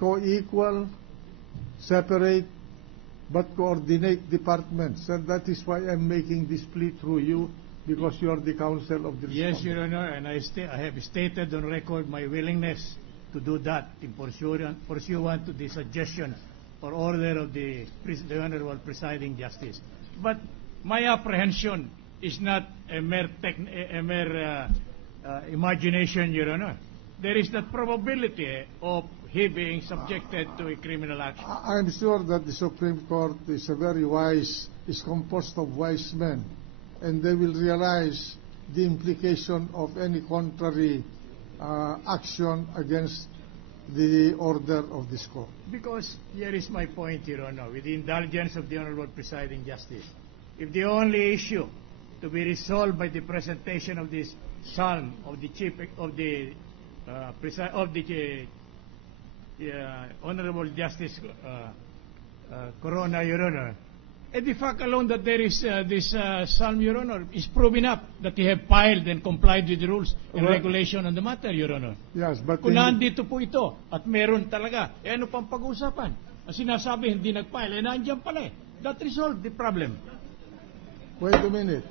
Co-equal, separate, but coordinate departments. And that is why I'm making this plea through you, because you are the counsel of the Yes, Your Honor, and I have stated on record my willingness to do that in pursuant to the suggestion or order of the Honorable Presiding Justice. But my apprehension is not a mere imagination, Your Honor. There is that probability of he being subjected to a criminal action. I'm sure that the Supreme Court is is composed of wise men, and they will realize the implication of any contrary action against the order of this court. Because here is my point, Your Honor, with the indulgence of the Honorable Presiding Justice. If the only issue to be resolved by the presentation of this SALN of the Chief of the Honorable Justice Corona, Your Honor, and the fact alone that there is this SALN, Your Honor, is proving up that they have filed and complied with the rules and regulation on the matter, Your Honor. Yes, but kung nandito po ito at meron talaga, ano pang pag-uusapan? Ang sinasabi, hindi nag-file, nandiyan pala eh. That resolved the problem. Wait a minute.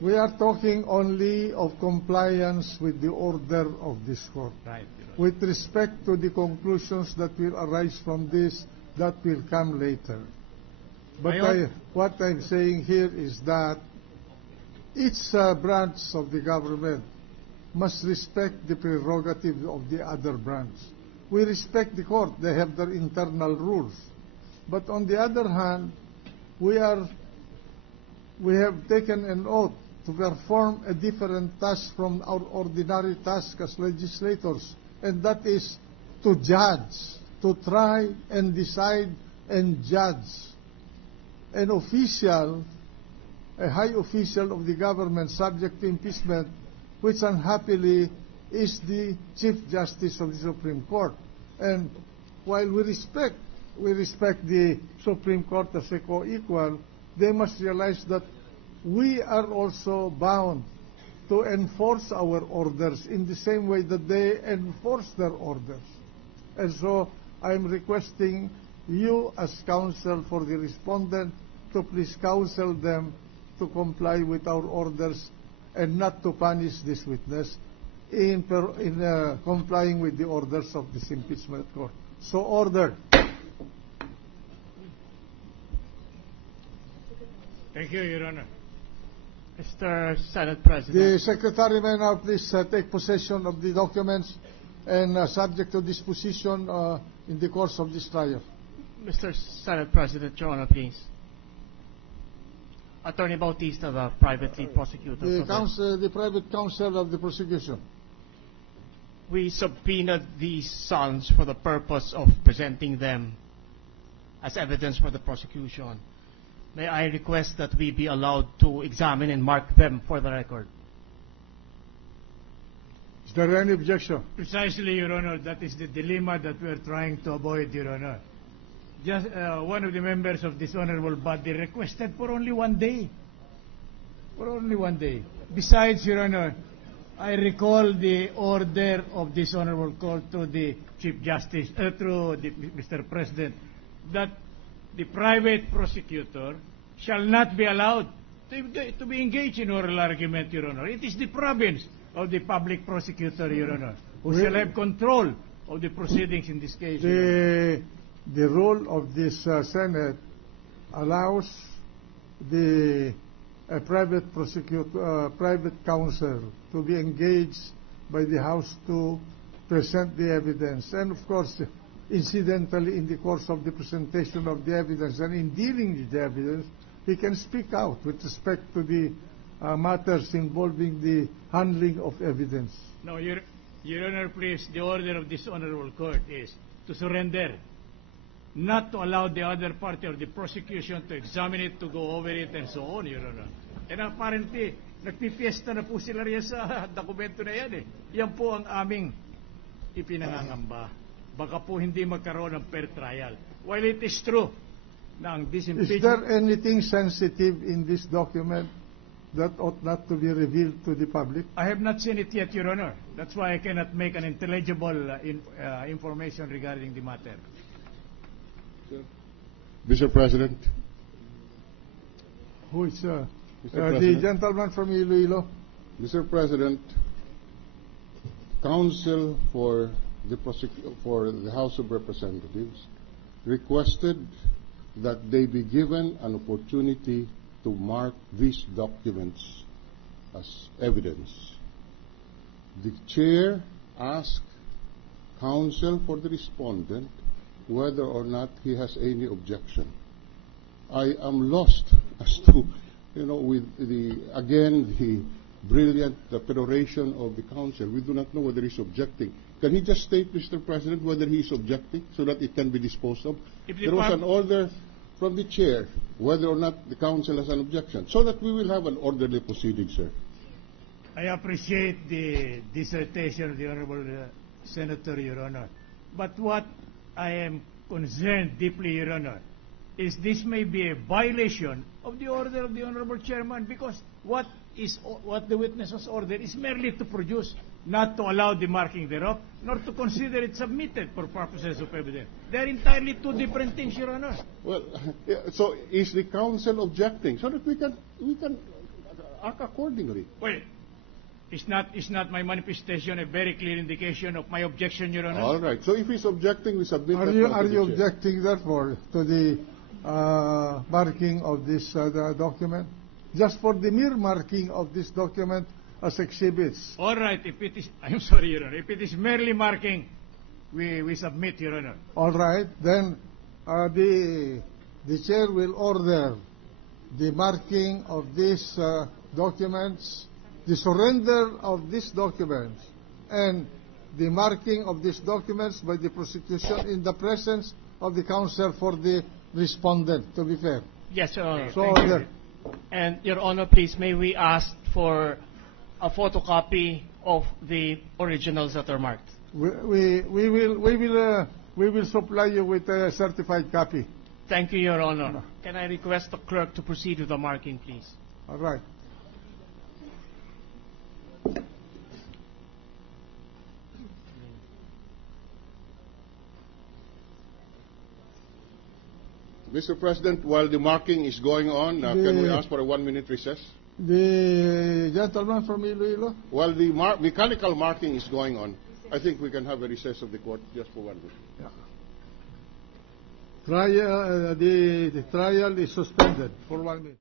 We are talking only of compliance with the order of this court. Right. With respect to the conclusions that will arise from this, that will come later. But what I'm saying here is that each branch of the government must respect the prerogative of the other branch. We respect the court. They have their internal rules. But on the other hand, we have taken an oath to perform a different task from our ordinary task as legislators, and that is to judge, to try and decide and judge. An official, a high official of the government subject to impeachment, which unhappily is the Chief Justice of the Supreme Court. And while we respect the Supreme Court as a co-equal, they must realize that we are also bound to enforce our orders in the same way that they enforce their orders. And so I'm requesting you as counsel for the respondent to please counsel them to comply with our orders and not to punish this witness in complying with the orders of this impeachment court. So ordered. Thank you, Your Honor. Mr. Senate President. The Secretary may now please take possession of the documents and subject to disposition in the course of this trial. Mr. Senate President, Your Honor, please. Attorney Bautista, the private lead prosecutor. The private counsel of the prosecution. We subpoenaed these SALNs for the purpose of presenting them as evidence for the prosecution. May I request that we be allowed to examine and mark them for the record? Is there any objection? Precisely, Your Honor, that is the dilemma that we are trying to avoid, Your Honor. Just one of the members of this honorable body requested for only 1 day. For only 1 day. Besides, Your Honor, I recall the order of this honorable court to the Chief Justice, through Mr. President, that the private prosecutor shall not be allowed to be engaged in oral argument, Your Honor. It is the province of the public prosecutor, Your Honor, who shall have control of the proceedings in this case. The rule of this Senate allows the private prosecutor, private counsel to be engaged by the House to present the evidence. And of course, incidentally, in the course of the presentation of the evidence and in dealing with the evidence, he can speak out with respect to the matters involving the handling of evidence. No, Your Honor, please, the order of this honorable court is to surrender, not to allow the other party or the prosecution to examine it, to go over it, and so on, Your Honor. And apparently, nagpipiesta na po sila riyan sa dokumento na yan eh. Yan po ang aming ipinangangamba. Baka po hindi magkaroon ng fair trial. While it is true na ang Is disimpeachment... there anything sensitive in this document that ought not to be revealed to the public? I have not seen it yet, Your Honor. That's why I cannot make an intelligible information regarding the matter. Mr. President. Who is Mr. the President. gentleman from Iloilo? Mr. President, counsel for the House of Representatives requested that they be given an opportunity to mark these documents as evidence. The chair asked counsel for the respondent whether or not he has any objection. I am lost as to, with the brilliant peroration of the counsel. We do not know whether he's objecting. Can he just state, Mr. President, whether he is objecting so that it can be disposed of? There was an order from the chair whether or not the counsel has an objection, so that we will have an orderly proceeding, sir. I appreciate the dissertation of the Honorable Senator, Your Honor. But what I am concerned deeply, Your Honor, is this may be a violation of the order of the Honorable Chairman, because what the witness was ordered is merely to produce, not to allow the marking thereof, nor to consider it submitted for purposes of evidence. They are entirely two different things, Your Honor. Well, so is the counsel objecting so that we can act accordingly? Well, is not my manifestation a very clear indication of my objection, Your Honor? All right. So if he's objecting, we submit that. Are you objecting, therefore, to the marking of this document? Just for the mere marking of this document as exhibits. All right, if it is, I'm sorry, Your Honor, if it is merely marking, we submit, Your Honor. All right, then the chair will order the marking of these documents, the surrender of these documents, and the marking of these documents by the prosecution in the presence of the counsel for the respondent, to be fair. Yes, Your Honor. So order. And, Your Honor, please, may we ask for a photocopy of the originals that are marked? We will supply you with a certified copy. Thank you, Your Honor. Can I request the clerk to proceed with the marking, please? All right. Mr. President, while the marking is going on, can we ask for a 1-minute recess? The gentleman from Iloilo? While the mechanical marking is going on, I think we can have a recess of the court just for 1 minute. Yeah. The trial is suspended for 1 minute.